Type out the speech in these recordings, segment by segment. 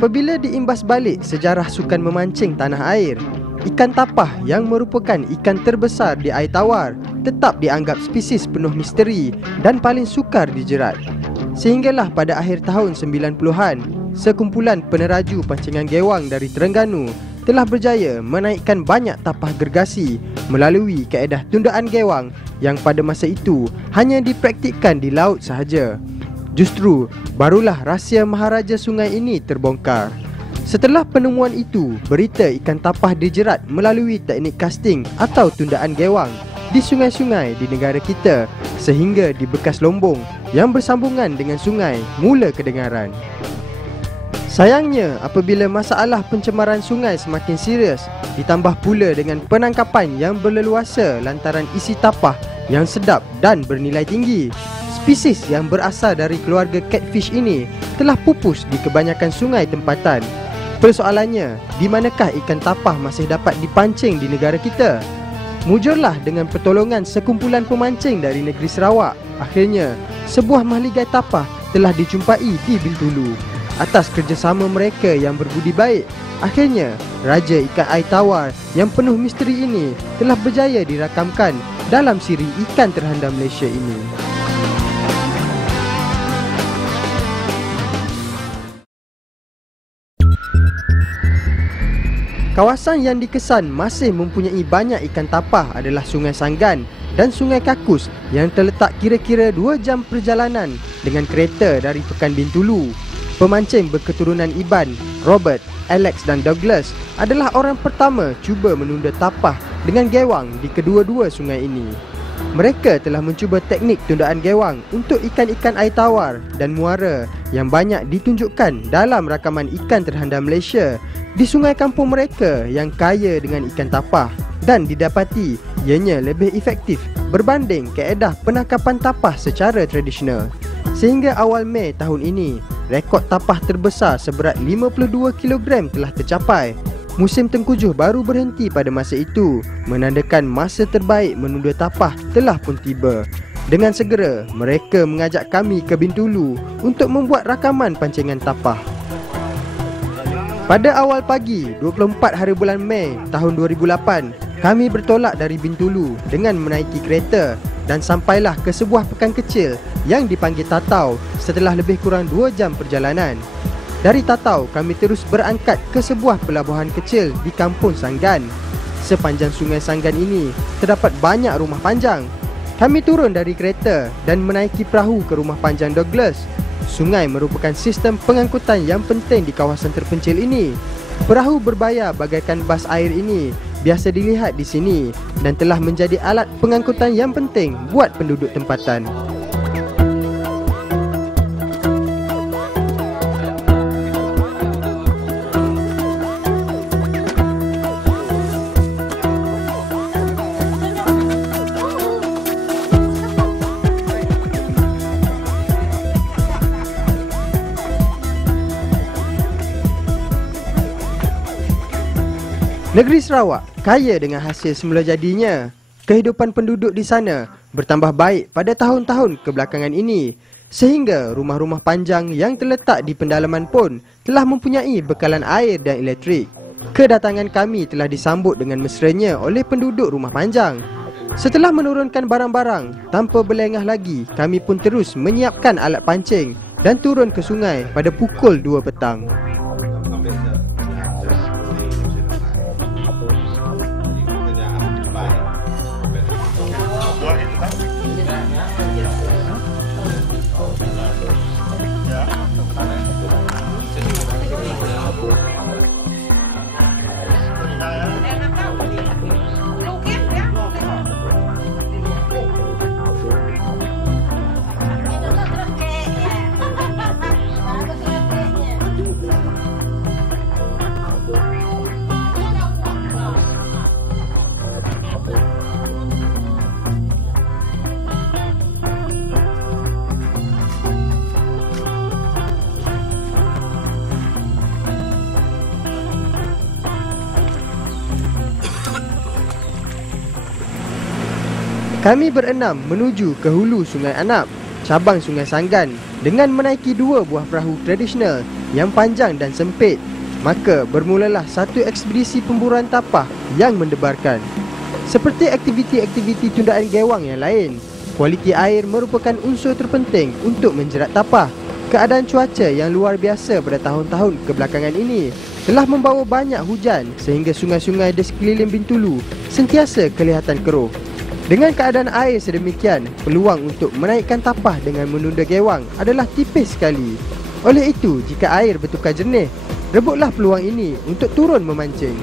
Apabila diimbas balik sejarah sukan memancing tanah air, ikan tapah yang merupakan ikan terbesar di air tawar tetap dianggap spesies penuh misteri dan paling sukar dijerat. Sehinggalah pada akhir tahun 90-an, sekumpulan peneraju pancingan gewang dari Terengganu telah berjaya menaikkan banyak tapah gergasi melalui kaedah tundaan gewang yang pada masa itu hanya dipraktikkan di laut sahaja. Justru, barulah rahsia Maharaja Sungai ini terbongkar. Setelah penemuan itu, berita ikan tapah dijerat melalui teknik casting atau tundaan gewang di sungai-sungai di negara kita sehingga di bekas lombong yang bersambungan dengan sungai mula kedengaran. Sayangnya, apabila masalah pencemaran sungai semakin serius, ditambah pula dengan penangkapan yang berleluasa lantaran isi tapah yang sedap dan bernilai tinggi, spesies yang berasal dari keluarga catfish ini telah pupus di kebanyakan sungai tempatan. Persoalannya, di manakah ikan tapah masih dapat dipancing di negara kita? Mujurlah dengan pertolongan sekumpulan pemancing dari negeri Sarawak. Akhirnya, sebuah mahligai tapah telah dijumpai di Bintulu. Atas kerjasama mereka yang berbudi baik, akhirnya Raja Ikan Air Tawar yang penuh misteri ini telah berjaya dirakamkan dalam siri Ikan Terhanda Malaysia ini. Kawasan yang dikesan masih mempunyai banyak ikan tapah adalah Sungai Sanggan dan Sungai Kakus yang terletak kira-kira 2 jam perjalanan dengan kereta dari Pekan Bintulu. Pemancing berketurunan Iban, Robert, Alex dan Douglas adalah orang pertama cuba menunda tapah dengan gewang di kedua-dua sungai ini. Mereka telah mencuba teknik tundaan gewang untuk ikan-ikan air tawar dan muara yang banyak ditunjukkan dalam rakaman Ikan Terhanda Malaysia di sungai kampung mereka yang kaya dengan ikan tapah, dan didapati ianya lebih efektif berbanding kaedah penangkapan tapah secara tradisional. Sehingga awal Mei tahun ini, rekod tapah terbesar seberat 52 kg telah tercapai. Musim tengkujuh baru berhenti pada masa itu, menandakan masa terbaik menunda tapah telah pun tiba. Dengan segera, mereka mengajak kami ke Bintulu untuk membuat rakaman pancingan tapah. Pada awal pagi 24 hari bulan Mei tahun 2008, kami bertolak dari Bintulu dengan menaiki kereta dan sampailah ke sebuah pekan kecil yang dipanggil Tatau setelah lebih kurang 2 jam perjalanan. Dari Tatau, kami terus berangkat ke sebuah pelabuhan kecil di Kampung Sanggan. Sepanjang Sungai Sanggan ini terdapat banyak rumah panjang. Kami turun dari kereta dan menaiki perahu ke rumah panjang Douglas. Sungai merupakan sistem pengangkutan yang penting di kawasan terpencil ini. Perahu berbayar bagaikan bas air ini biasa dilihat di sini dan telah menjadi alat pengangkutan yang penting buat penduduk tempatan. Negeri Sarawak kaya dengan hasil semula jadinya. Kehidupan penduduk di sana bertambah baik pada tahun-tahun kebelakangan ini, sehingga rumah-rumah panjang yang terletak di pendalaman pun telah mempunyai bekalan air dan elektrik. Kedatangan kami telah disambut dengan mesranya oleh penduduk rumah panjang. Setelah menurunkan barang-barang, tanpa berlengah lagi, kami pun terus menyiapkan alat pancing dan turun ke sungai pada pukul 2 petang. Kami berenam menuju ke hulu Sungai Anap, cabang Sungai Sanggan dengan menaiki 2 buah perahu tradisional yang panjang dan sempit. Maka bermulalah satu ekspedisi pemburuan tapah yang mendebarkan. Seperti aktiviti-aktiviti tundaan gewang yang lain, kualiti air merupakan unsur terpenting untuk menjerat tapah. Keadaan cuaca yang luar biasa pada tahun-tahun kebelakangan ini telah membawa banyak hujan sehingga sungai-sungai di sekeliling Bintulu sentiasa kelihatan keruh. Dengan keadaan air sedemikian, peluang untuk menaikkan tapah dengan menunda gewang adalah tipis sekali. Oleh itu, jika air bertukar jernih, rebutlah peluang ini untuk turun memancing.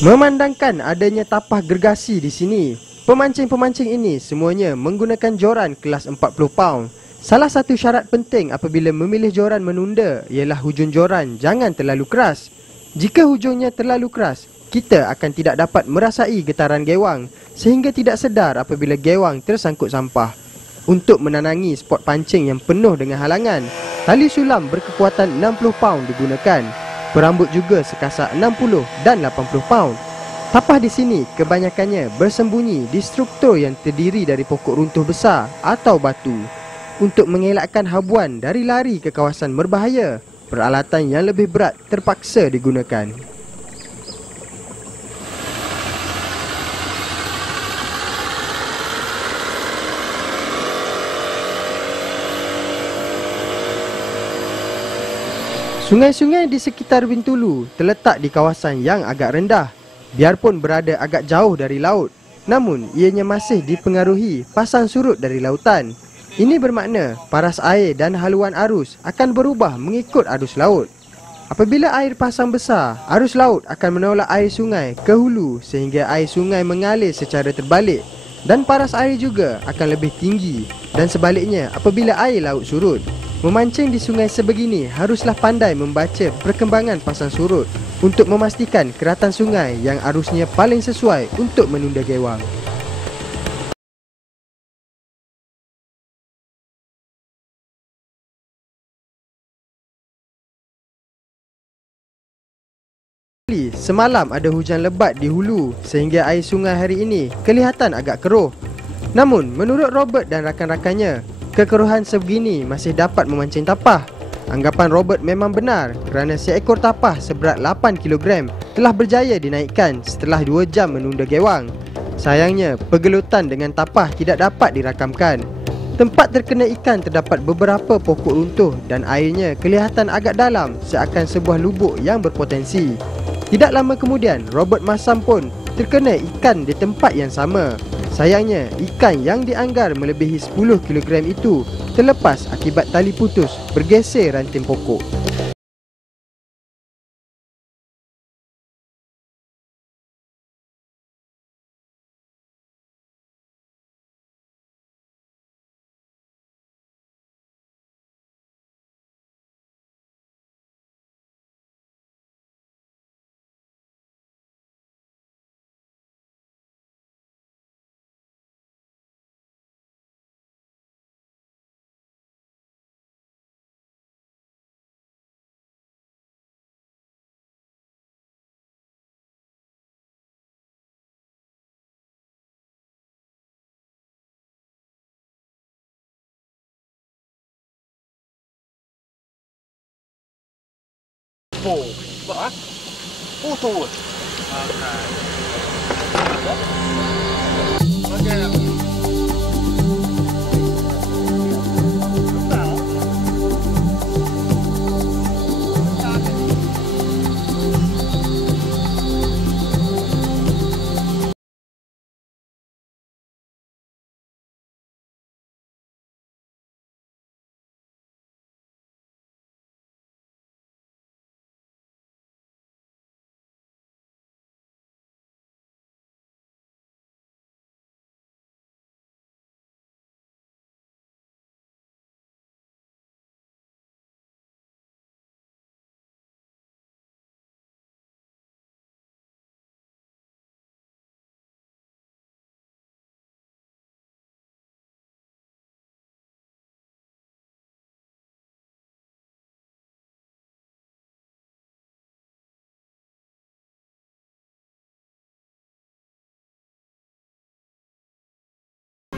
Memandangkan adanya tapah gergasi di sini, pemancing-pemancing ini semuanya menggunakan joran kelas 40 paun. Salah satu syarat penting apabila memilih joran menunda ialah hujung joran jangan terlalu keras. Jika hujungnya terlalu keras, kita akan tidak dapat merasai getaran gewang sehingga tidak sedar apabila gewang tersangkut sampah. Untuk menanangi spot pancing yang penuh dengan halangan, tali sulam berkekuatan 60 paun digunakan. Perambut juga sekasar 60 dan 80 paun. Tapah di sini kebanyakannya bersembunyi di struktur yang terdiri dari pokok runtuh besar atau batu. Untuk mengelakkan habuan dari lari ke kawasan berbahaya, peralatan yang lebih berat terpaksa digunakan. Sungai-sungai di sekitar Bintulu terletak di kawasan yang agak rendah. Biarpun berada agak jauh dari laut, namun ianya masih dipengaruhi pasang surut dari lautan. Ini bermakna paras air dan haluan arus akan berubah mengikut arus laut. Apabila air pasang besar, arus laut akan menolak air sungai ke hulu sehingga air sungai mengalir secara terbalik. Dan paras air juga akan lebih tinggi. Dan sebaliknya apabila air laut surut. Memancing di sungai sebegini haruslah pandai membaca perkembangan pasang surut untuk memastikan keratan sungai yang arusnya paling sesuai untuk menunda gewang. Semalam ada hujan lebat di hulu sehingga air sungai hari ini kelihatan agak keruh. Namun menurut Robert dan rakan-rakannya, kekeruhan sebegini masih dapat memancing tapah. Anggapan Robert memang benar kerana seekor tapah seberat 8 kg telah berjaya dinaikkan setelah 2 jam menunda gewang. Sayangnya, pergelutan dengan tapah tidak dapat dirakamkan. Tempat terkena ikan terdapat beberapa pokok runtuh dan airnya kelihatan agak dalam seakan sebuah lubuk yang berpotensi. Tidak lama kemudian, Robert Masam pun terkena ikan di tempat yang sama. Sayangnya, ikan yang dianggar melebihi 10 kg itu terlepas akibat tali putus bergeser ranting pokok.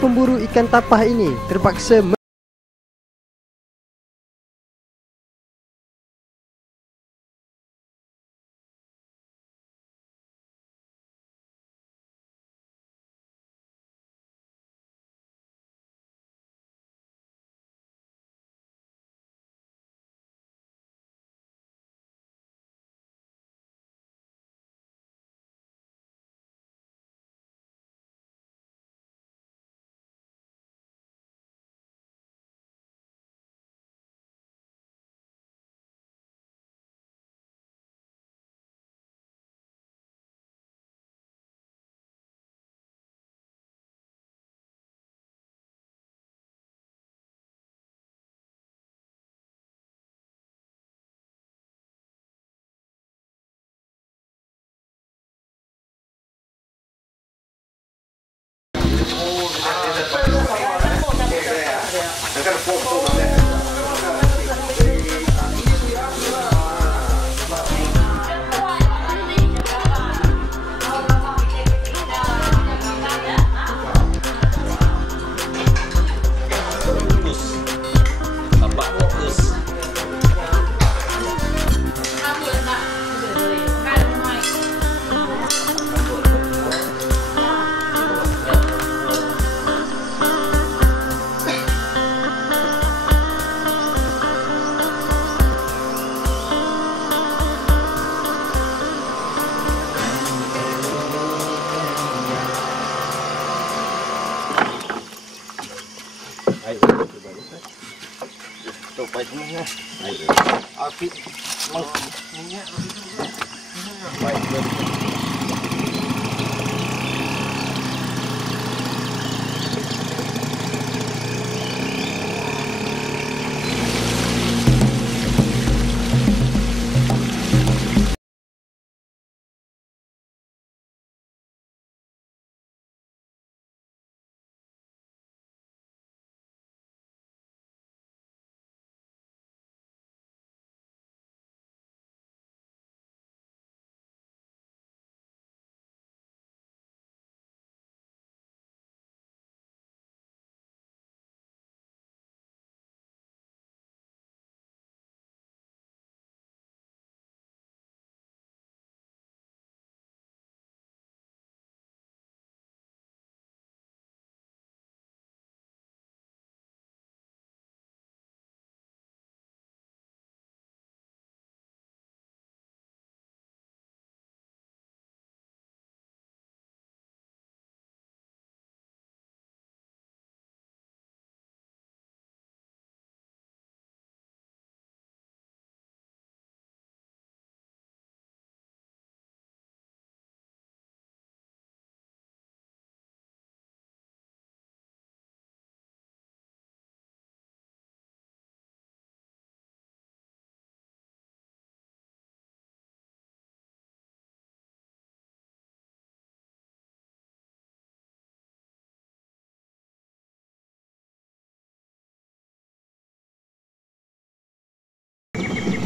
pemburu ikan tapah ini terpaksa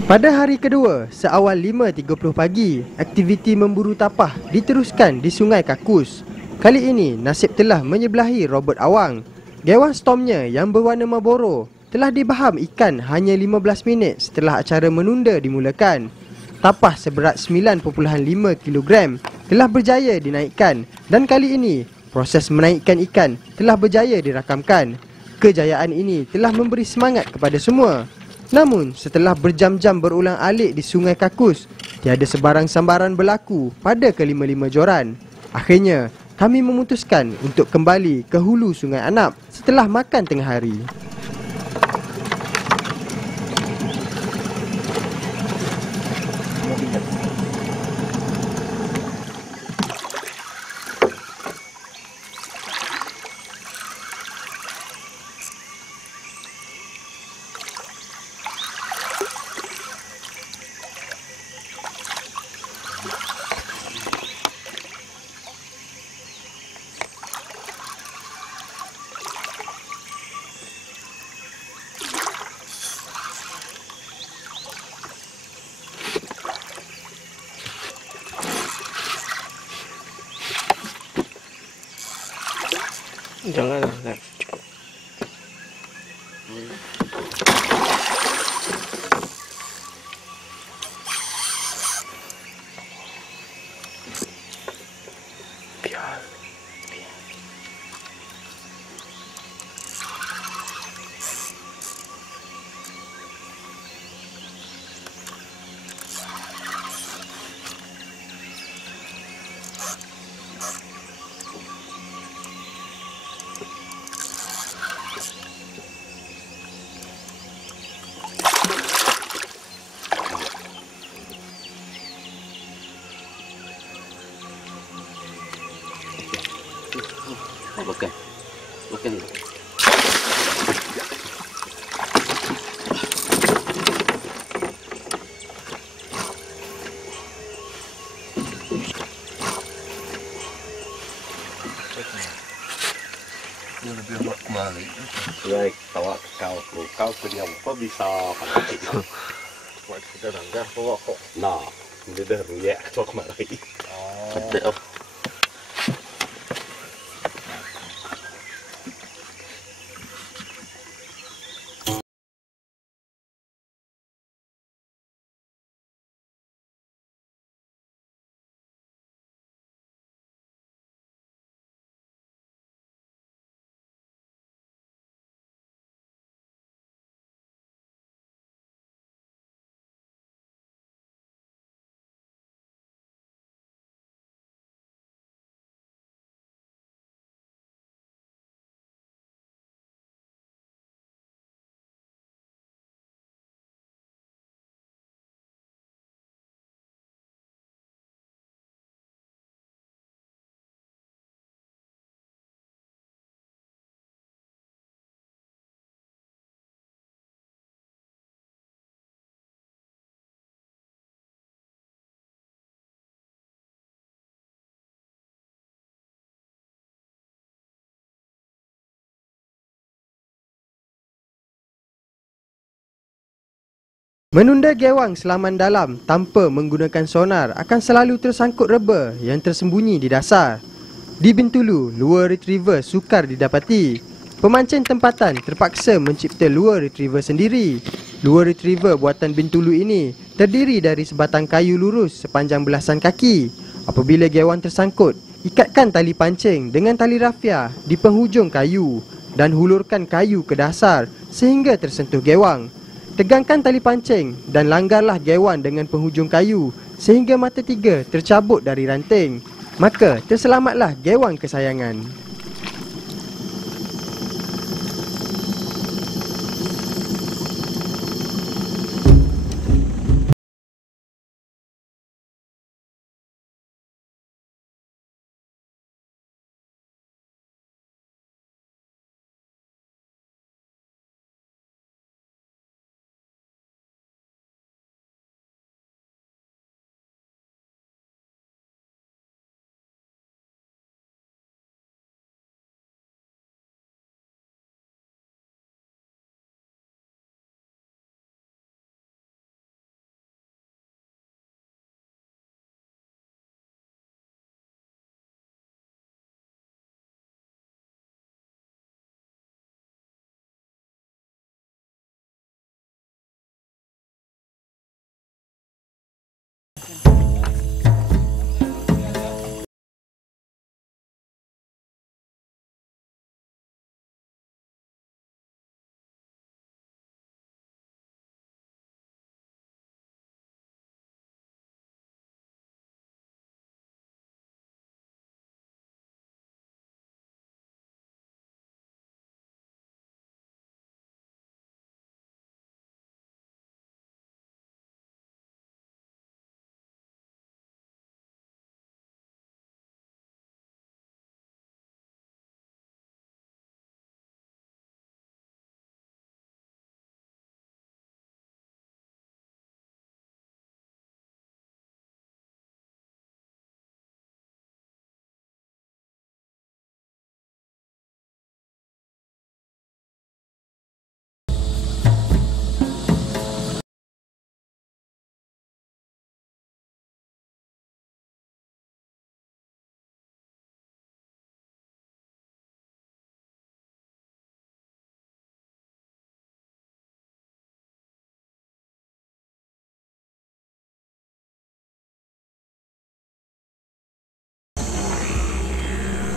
Pada hari kedua, seawal 5.30 pagi, aktiviti memburu tapah diteruskan di Sungai Kakus. Kali ini, nasib telah menyebelahi robot awang. Dewan stormnya yang berwarna Marlboro telah dibaham ikan hanya 15 minit setelah acara menunda dimulakan. Tapah seberat 9.5 kg telah berjaya dinaikkan dan kali ini, proses menaikkan ikan telah berjaya dirakamkan. Kejayaan ini telah memberi semangat kepada semua. Namun, setelah berjam-jam berulang alik di Sungai Kakus, tiada sebarang sambaran berlaku pada kelima-lima joran. Akhirnya, kami memutuskan untuk kembali ke hulu Sungai Anap setelah makan tengah hari. Jangan, dah cukup. Biar. Bukan. Bukan. Dia lebih mak kembali. Baik, tawa kau punya apa bisa pakai. Buat kita nangga bawa kok. Nah, dia dah ruyak tu kemari. Betul. Menunda gewang selaman dalam tanpa menggunakan sonar akan selalu tersangkut reba yang tersembunyi di dasar. Di Bintulu, lure retriever sukar didapati. Pemancing tempatan terpaksa mencipta lure retriever sendiri. Lure retriever buatan Bintulu ini terdiri dari sebatang kayu lurus sepanjang belasan kaki. Apabila gewang tersangkut, ikatkan tali pancing dengan tali rafia di penghujung kayu dan hulurkan kayu ke dasar sehingga tersentuh gewang. Tegangkan tali pancing dan langgarlah gewang dengan penghujung kayu sehingga mata tiga tercabut dari ranting. Maka terselamatlah gewang kesayangan.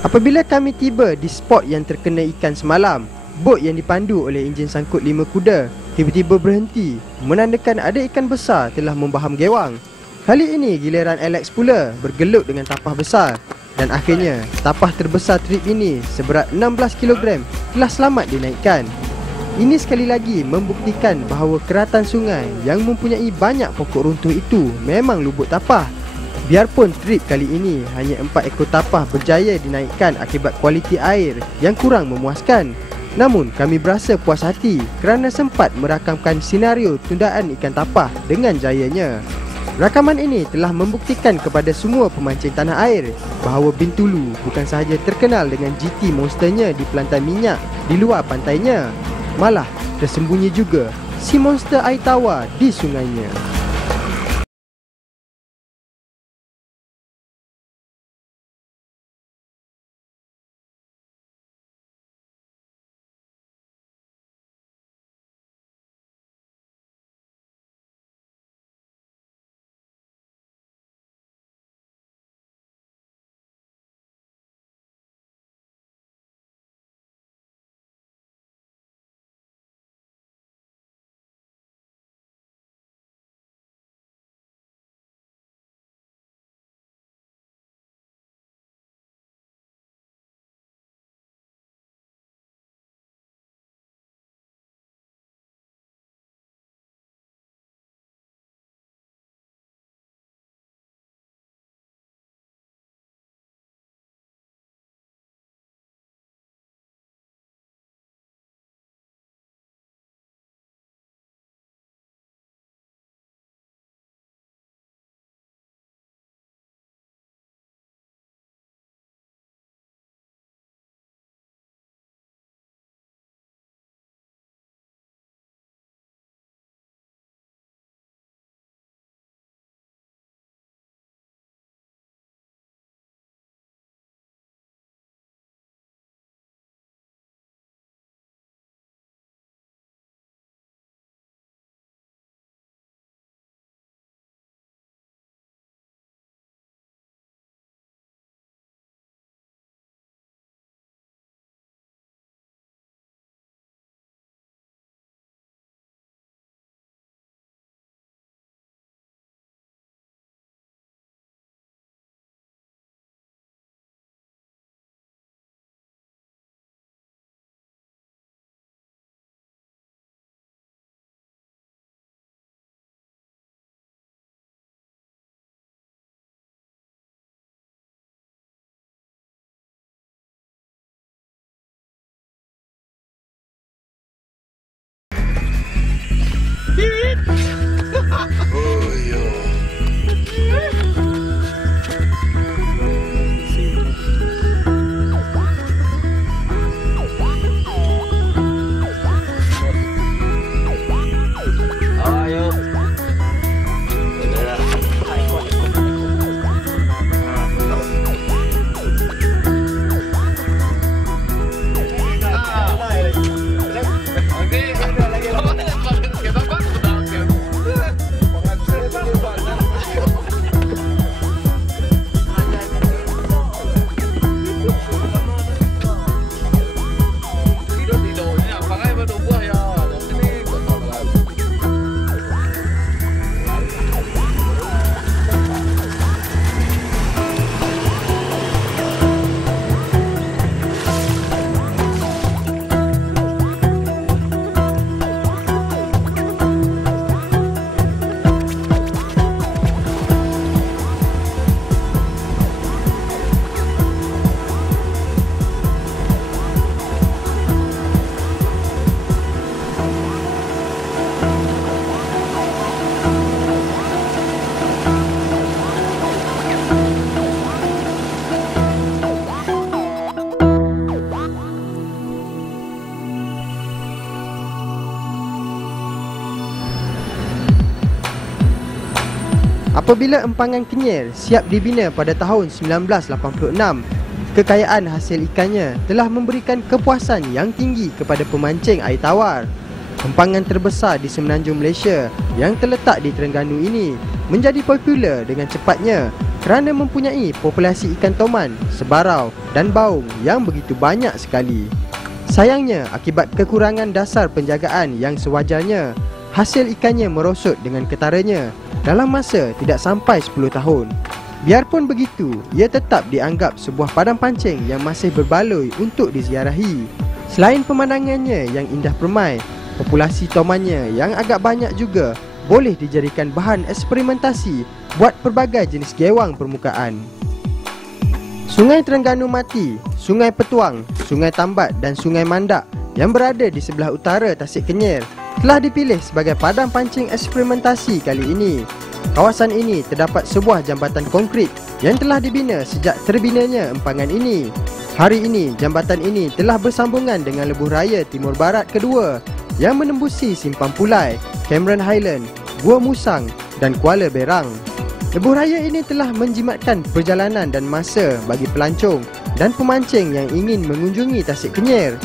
Apabila kami tiba di spot yang terkena ikan semalam, bot yang dipandu oleh enjin sangkut 5 kuda tiba-tiba berhenti, menandakan ada ikan besar telah membaham gewang. Kali ini giliran Alex pula bergelut dengan tapah besar. Dan akhirnya, tapah terbesar trip ini seberat 16 kg telah selamat dinaikkan. Ini sekali lagi membuktikan bahawa keratan sungai yang mempunyai banyak pokok runtuh itu memang lubuk tapah. Biarpun trip kali ini hanya 4 ekor tapah berjaya dinaikkan akibat kualiti air yang kurang memuaskan, namun kami berasa puas hati kerana sempat merakamkan senario tundaan ikan tapah dengan jayanya. Rakaman ini telah membuktikan kepada semua pemancing tanah air bahawa Bintulu bukan sahaja terkenal dengan GT monsternya di pelantan minyak di luar pantainya, malah tersembunyi juga si monster air tawar di sungainya. Apabila empangan Kenyir siap dibina pada tahun 1986, kekayaan hasil ikannya telah memberikan kepuasan yang tinggi kepada pemancing air tawar. Empangan terbesar di semenanjung Malaysia yang terletak di Terengganu ini menjadi popular dengan cepatnya kerana mempunyai populasi ikan toman, sebarau dan baung yang begitu banyak sekali. Sayangnya, akibat kekurangan dasar penjagaan yang sewajarnya, hasil ikannya merosot dengan ketaranya dalam masa tidak sampai 10 tahun. Biarpun begitu, ia tetap dianggap sebuah padang pancing yang masih berbaloi untuk diziarahi. Selain pemandangannya yang indah permai, populasi tomannya yang agak banyak juga boleh dijadikan bahan eksperimentasi buat pelbagai jenis gewang permukaan. Sungai Terengganu Mati, Sungai Petuang, Sungai Tambat dan Sungai Mandak yang berada di sebelah utara Tasik Kenyir telah dipilih sebagai padang pancing eksperimentasi kali ini. Kawasan ini terdapat sebuah jambatan konkrit yang telah dibina sejak terbinanya empangan ini. Hari ini, jambatan ini telah bersambungan dengan lebuh raya Timur Barat kedua yang menembusi Simpang Pulai, Cameron Highland, Gua Musang dan Kuala Berang. Lebuh raya ini telah menjimatkan perjalanan dan masa bagi pelancong dan pemancing yang ingin mengunjungi Tasik Kenyir.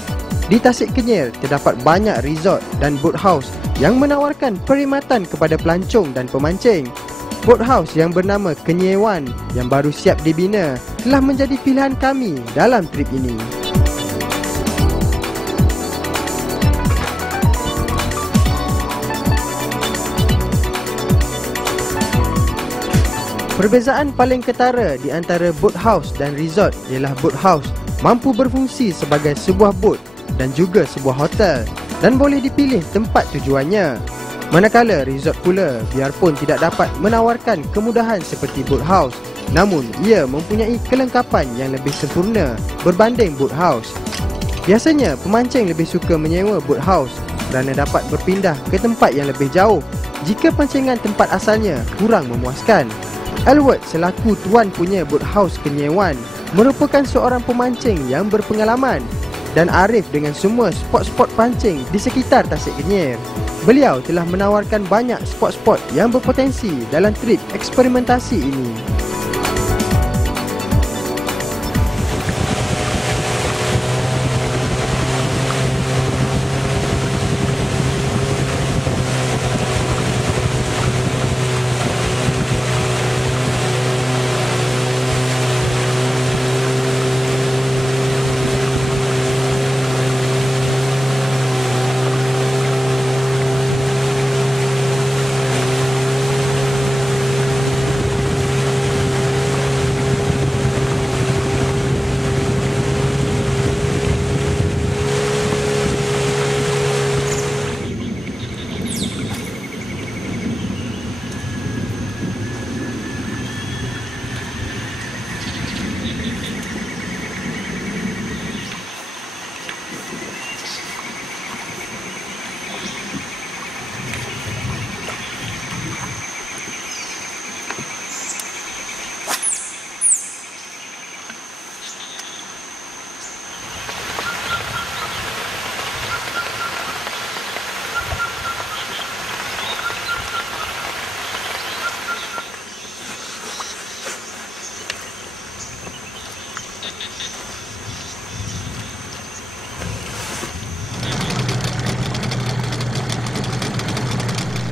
Di Tasik Kenyir terdapat banyak resort dan boathouse yang menawarkan perkhidmatan kepada pelancong dan pemancing. Boathouse yang bernama Kenyir One yang baru siap dibina telah menjadi pilihan kami dalam trip ini. Perbezaan paling ketara di antara boathouse dan resort ialah boathouse mampu berfungsi sebagai sebuah bot dan juga sebuah hotel dan boleh dipilih tempat tujuannya. Manakala resort pula biarpun tidak dapat menawarkan kemudahan seperti boathouse, namun ia mempunyai kelengkapan yang lebih sempurna berbanding boathouse. Biasanya pemancing lebih suka menyewa boathouse kerana dapat berpindah ke tempat yang lebih jauh jika pancingan tempat asalnya kurang memuaskan. Elwood selaku tuan punya boathouse Kenyir One merupakan seorang pemancing yang berpengalaman dan arif dengan semua spot-spot pancing di sekitar Tasik Kenyir. Beliau telah menawarkan banyak spot-spot yang berpotensi dalam trip eksperimentasi ini.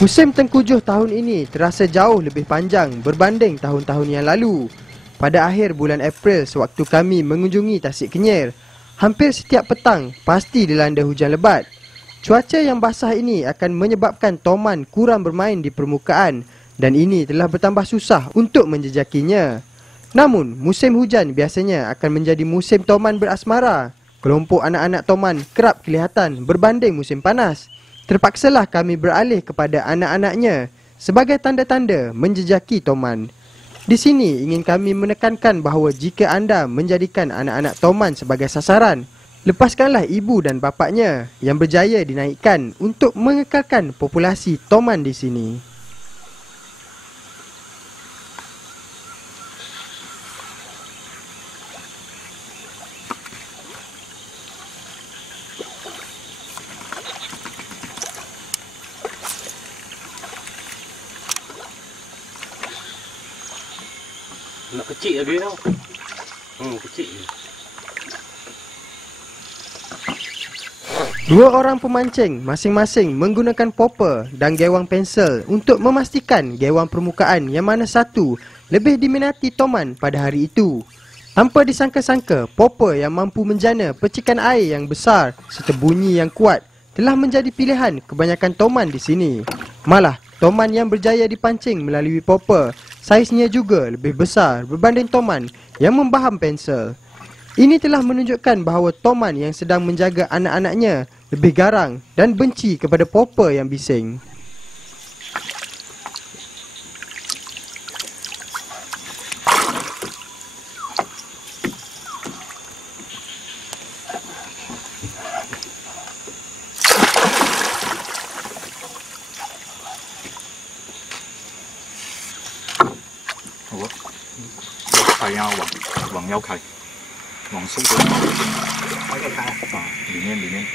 Musim tengkujuh tahun ini terasa jauh lebih panjang berbanding tahun-tahun yang lalu. Pada akhir bulan April sewaktu kami mengunjungi Tasik Kenyir, hampir setiap petang pasti dilanda hujan lebat. Cuaca yang basah ini akan menyebabkan toman kurang bermain di permukaan dan ini telah bertambah susah untuk menjejakinya. Namun, musim hujan biasanya akan menjadi musim toman berasmara. Kelompok anak-anak toman kerap kelihatan berbanding musim panas. Terpaksalah kami beralih kepada anak-anaknya sebagai tanda-tanda menjejaki toman. Di sini ingin kami menekankan bahawa jika anda menjadikan anak-anak toman sebagai sasaran, lepaskanlah ibu dan bapaknya yang berjaya dinaikkan untuk mengekalkan populasi toman di sini. Nak kecil lagi tau. Kecil je. Dua orang pemancing masing-masing menggunakan popper dan gewang pensel untuk memastikan gewang permukaan yang mana satu lebih diminati Toman pada hari itu. Tanpa disangka-sangka, popper yang mampu menjana percikan air yang besar serta bunyi yang kuat telah menjadi pilihan kebanyakan Toman di sini. Malah, Toman yang berjaya dipancing melalui popper, saiznya juga lebih besar berbanding Toman yang membaham pensel. Ini telah menunjukkan bahawa Toman yang sedang menjaga anak-anaknya lebih garang dan benci kepada popper yang bising. Hoàng Giao Khải, Hoàng Súng Tử,里面。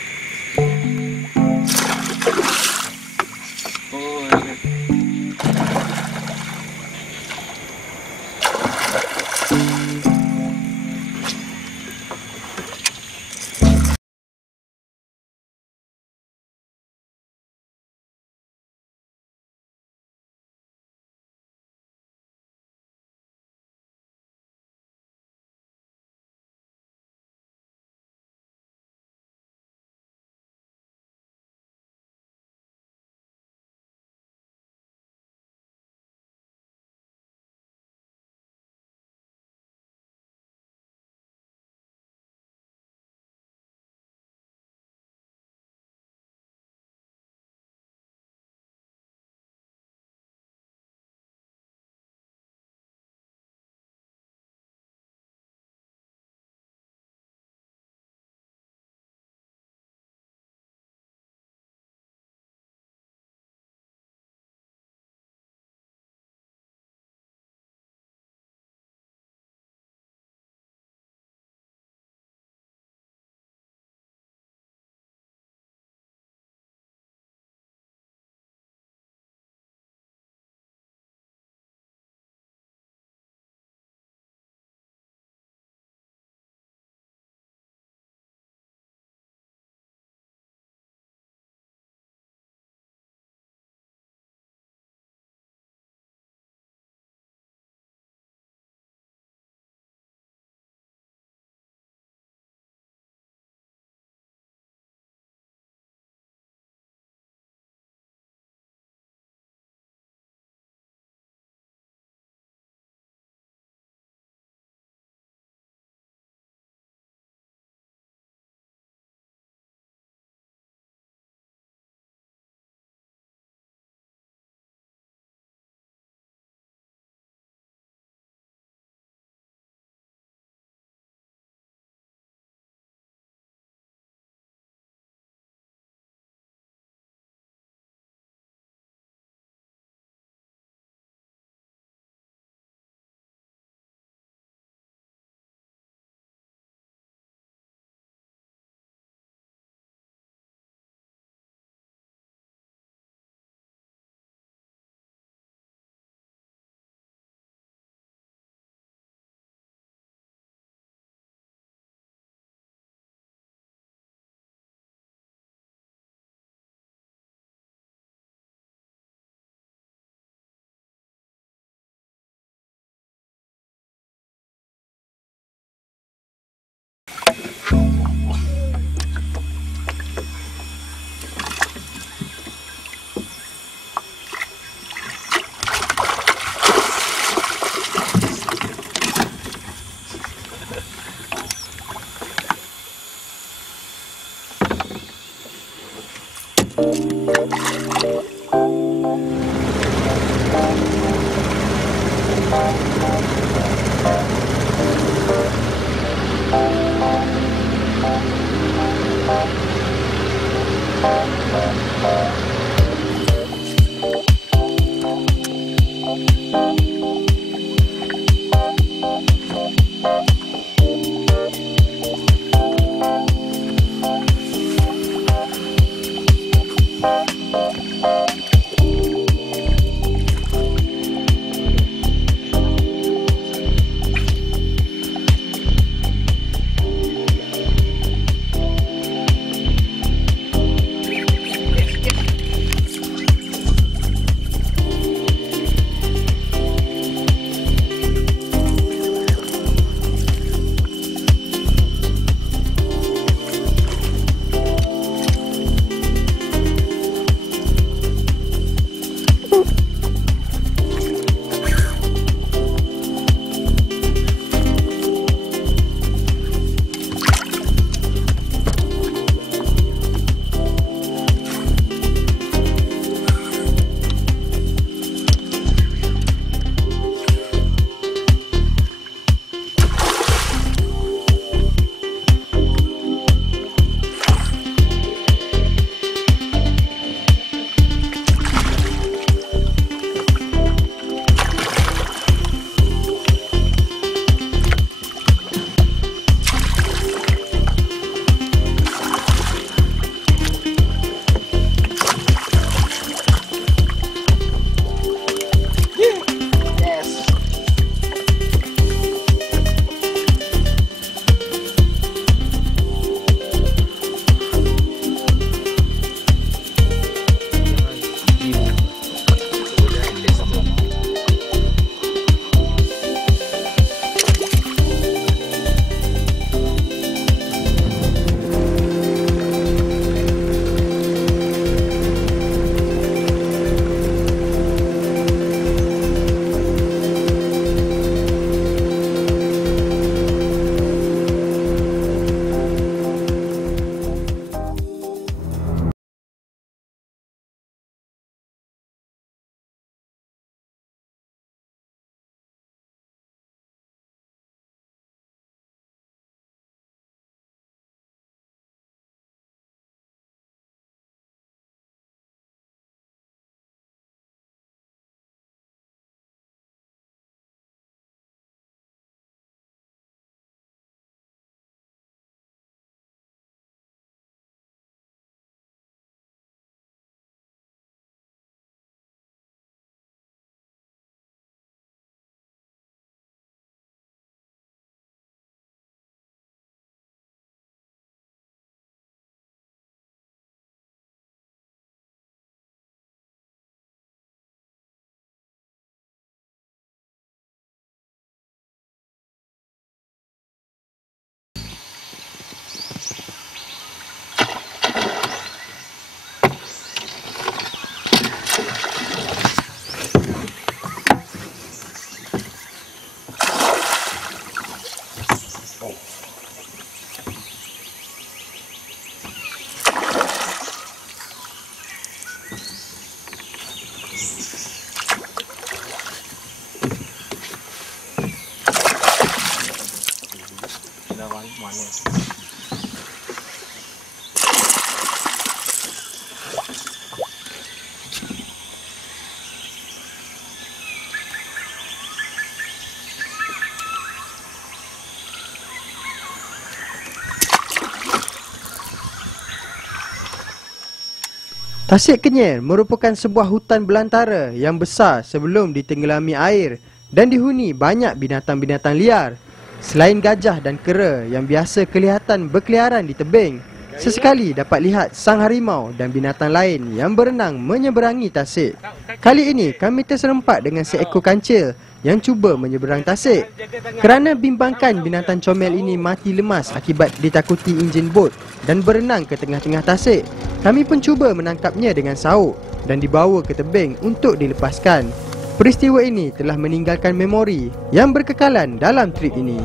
Tasik Kenyir merupakan sebuah hutan belantara yang besar sebelum ditenggelami air dan dihuni banyak binatang-binatang liar. Selain gajah dan kera yang biasa kelihatan berkeliaran di tebing, sesekali dapat lihat sang harimau dan binatang lain yang berenang menyeberangi tasik. Kali ini kami terserempak dengan seekor kancil yang cuba menyeberang tasik. Kerana bimbangkan binatang comel ini mati lemas akibat ditakuti enjin bot dan berenang ke tengah-tengah tasik, kami pun cuba menangkapnya dengan sauk dan dibawa ke tebing untuk dilepaskan. Peristiwa ini telah meninggalkan memori yang berkekalan dalam trip ini.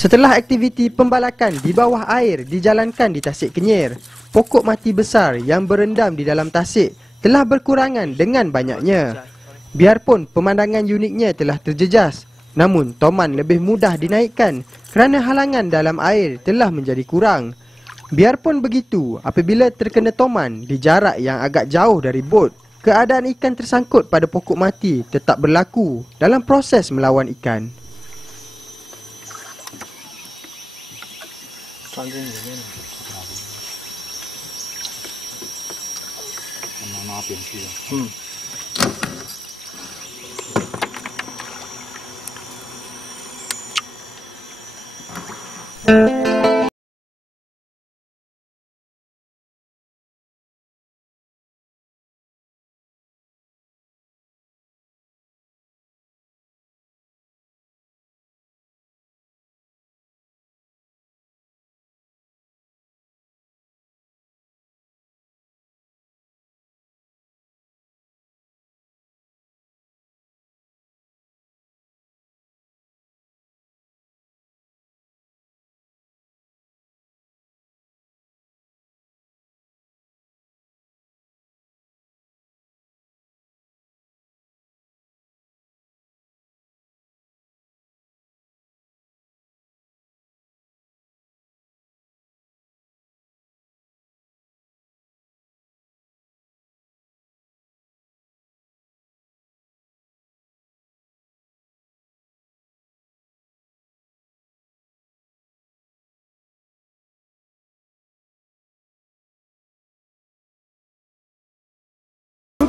Setelah aktiviti pembalakan di bawah air dijalankan di Tasik Kenyir, pokok mati besar yang berendam di dalam tasik telah berkurangan dengan banyaknya. Biarpun pemandangan uniknya telah terjejas, namun toman lebih mudah dinaikkan kerana halangan dalam air telah menjadi kurang. Biarpun begitu, apabila terkena toman di jarak yang agak jauh dari bot, keadaan ikan tersangkut pada pokok mati tetap berlaku dalam proses melawan ikan. 钻进里面了，拿边去了。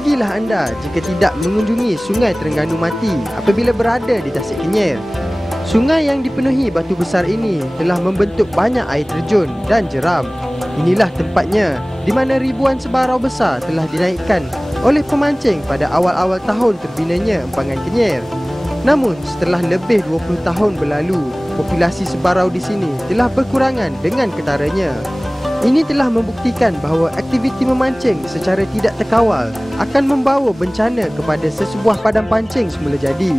Rugilah anda jika tidak mengunjungi Sungai Terengganu Mati apabila berada di Tasik Kenyir. Sungai yang dipenuhi batu besar ini telah membentuk banyak air terjun dan jeram. Inilah tempatnya di mana ribuan sebarau besar telah dinaikkan oleh pemancing pada awal-awal tahun terbinanya Empangan Kenyir. Namun setelah lebih 20 tahun berlalu, populasi sebarau di sini telah berkurangan dengan ketaranya. Ini telah membuktikan bahawa aktiviti memancing secara tidak terkawal akan membawa bencana kepada sesebuah padang pancing semula jadi.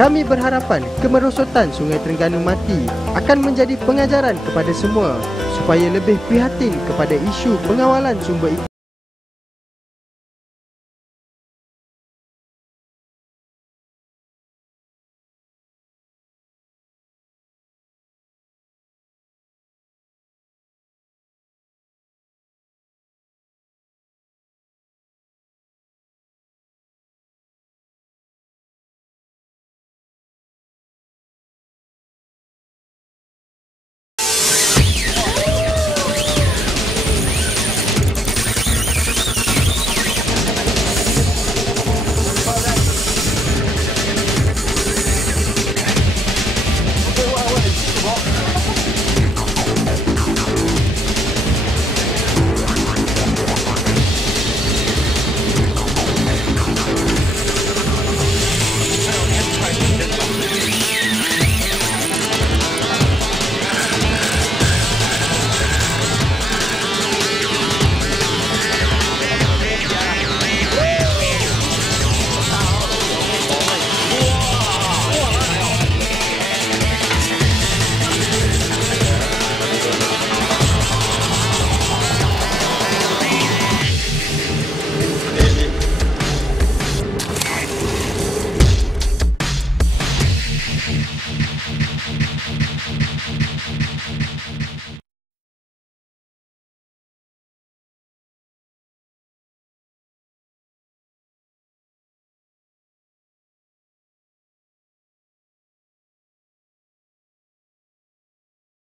Kami berharapan kemerosotan Sungai Terengganu Mati akan menjadi pengajaran kepada semua supaya lebih prihatin kepada isu pengawalan sumber ikan.